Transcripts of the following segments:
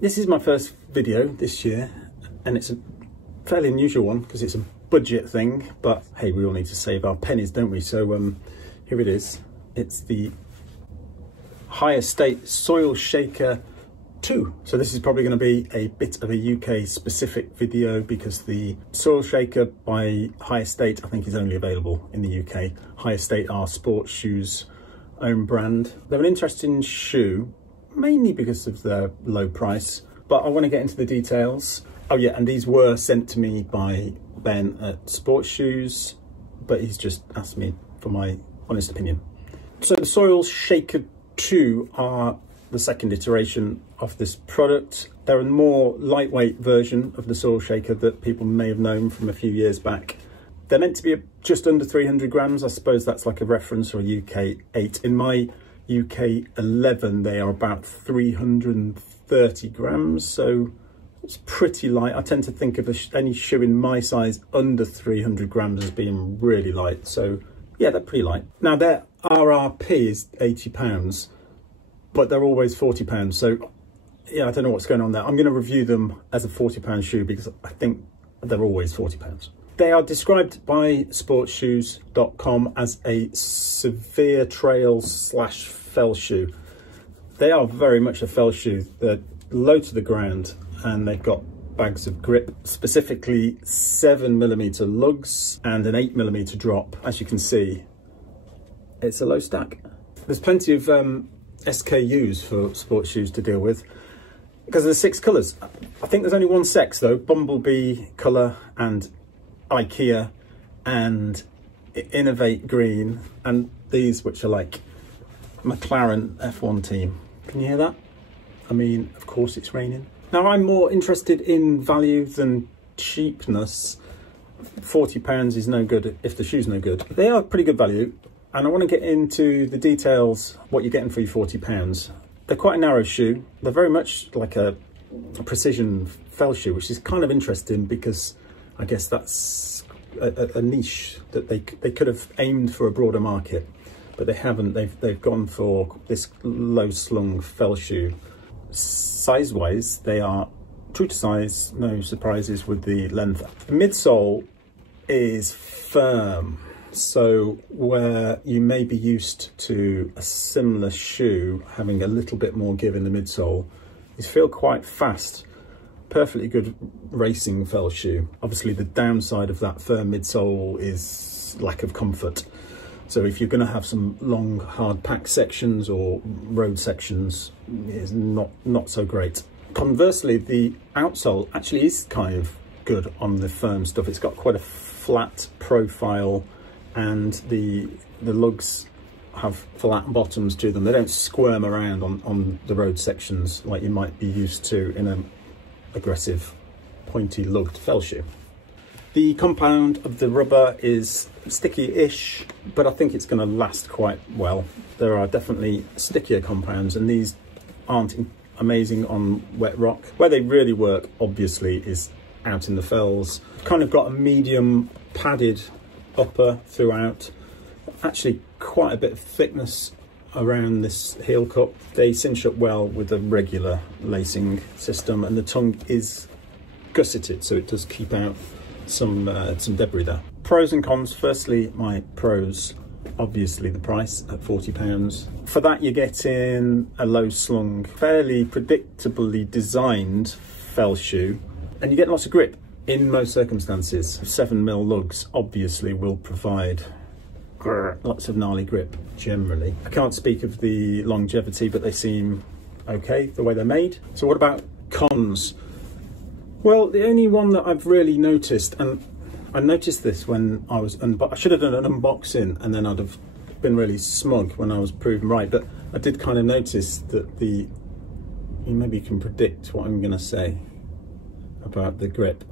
This is my first video this year, and it's a fairly unusual one because it's a budget thing, but hey, we all need to save our pennies, don't we? So here it is. It's the High Estate Soil Shaker 2. So this is probably going to be a bit of a UK specific video because the Soil Shaker by High Estate I think is only available in the UK. High Estate are sports shoes own brand. They're an interesting shoe, mainly because of their low price, but I want to get into the details. Oh yeah, and these were sent to me by Ben at Sports Shoes, but he's just asked me for my honest opinion. So the Soil Shaker 2 are the second iteration of this product. They're a more lightweight version of the Soil Shaker that people may have known from a few years back. They're meant to be just under 300 grams. I suppose that's like a reference, or a UK 8. In my UK 11, they are about 330 grams. So it's pretty light. I tend to think of any shoe in my size under 300 grams as being really light. So yeah, they're pretty light. Now their RRP is £80, but they're always £40. So yeah, I don't know what's going on there. I'm going to review them as a £40 shoe because I think they're always £40. They are described by sportsshoes.com as a severe trail / fell shoe. They are very much a fell shoe. They're low to the ground and they've got bags of grip, specifically 7mm lugs and an 8mm drop. As you can see, it's a low stack. There's plenty of SKUs for sports shoes to deal with because there's 6 colours. I think there's only one sex though: Bumblebee colour and IKEA and Innovate green, and these which are like McLaren F1 team. Can you hear that? I mean, of course it's raining. Now I'm more interested in value than cheapness. £40 is no good if the shoe's no good. They are pretty good value, and I want to get into the details, what you're getting for your £40. They're quite a narrow shoe. They're very much like a precision fell shoe, which is kind of interesting because I guess that's a niche that they could have aimed for a broader market, but they haven't. They've gone for this low slung fell shoe. Size wise, they are true to size, no surprises with the length. The midsole is firm, so where you may be used to a similar shoe having a little bit more give in the midsole, these feel quite fast. Perfectly good racing fell shoe. Obviously the downside of that firm midsole is lack of comfort. So if you're going to have some long hard pack sections or road sections, it's not so great. Conversely, the outsole actually is kind of good on the firm stuff. It's got quite a flat profile and the lugs have flat bottoms to them. They don't squirm around on the road sections like you might be used to in a aggressive pointy lugged fell shoe. The compound of the rubber is sticky-ish, but I think it's going to last quite well. There are definitely stickier compounds, and these aren't amazing on wet rock. Where they really work, obviously, is out in the fells. Kind of got a medium padded upper throughout. Actually quite a bit of thickness around this heel cup. They cinch up well with a regular lacing system, and the tongue is gusseted, so it does keep out some debris there. Pros and cons. Firstly, my pros, obviously the price at £40. For that you're getting a low slung, fairly predictably designed fell shoe, and you get lots of grip in most circumstances. 7mm lugs obviously will provide lots of gnarly grip generally. I can't speak of the longevity, but they seem okay the way they're made. So what about cons? Well, the only one that I've really noticed, and I noticed this when I was I should have done an unboxing and then I'd have been really smug when I was proven right, but I did kind of notice that maybe you can predict what I'm going to say about the grip.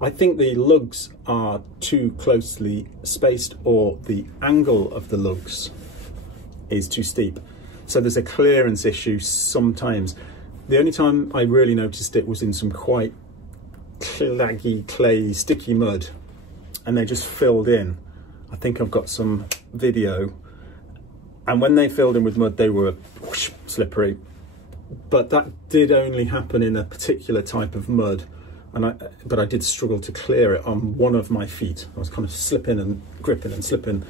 I think the lugs are too closely spaced, or the angle of the lugs is too steep. So there's a clearance issue sometimes. The only time I really noticed it was in some quite claggy, clay, sticky mud, and they just filled in. I think I've got some video, and when they filled in with mud, they were whoosh, slippery. but that did only happen in a particular type of mud, but I did struggle to clear it on one of my feet. I was kind of slipping and gripping and slipping.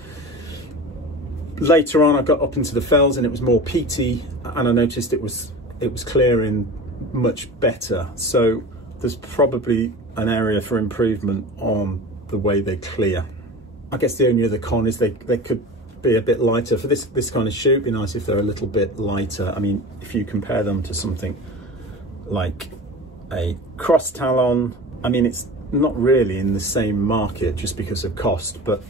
Later on, I got up into the fells and it was more peaty, and I noticed it was clearing much better. So there's probably an area for improvement on the way they clear. I guess the only other con is they could be a bit lighter. For this kind of shoe, it'd be nice if they're a little bit lighter. I mean, if you compare them to something like a cross talon, I mean, it's not really in the same market just because of cost, but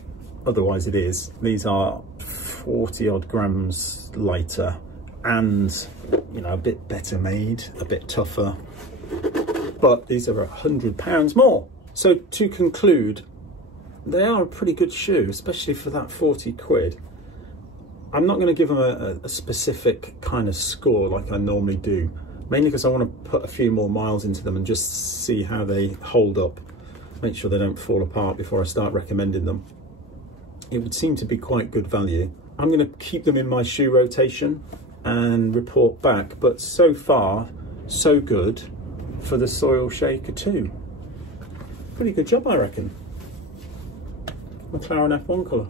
otherwise it is. These are 40 odd grams lighter and, you know, a bit better made, a bit tougher, but these are £100 more. So to conclude, they are a pretty good shoe, especially for that 40 quid. I'm not going to give them a specific kind of score like I normally do, mainly because I want to put a few more miles into them and just see how they hold up, make sure they don't fall apart before I start recommending them. It would seem to be quite good value. I'm going to keep them in my shoe rotation and report back, but so far so good for the Soil Shaker 2. Pretty good job, I reckon. McLaren F1 colour.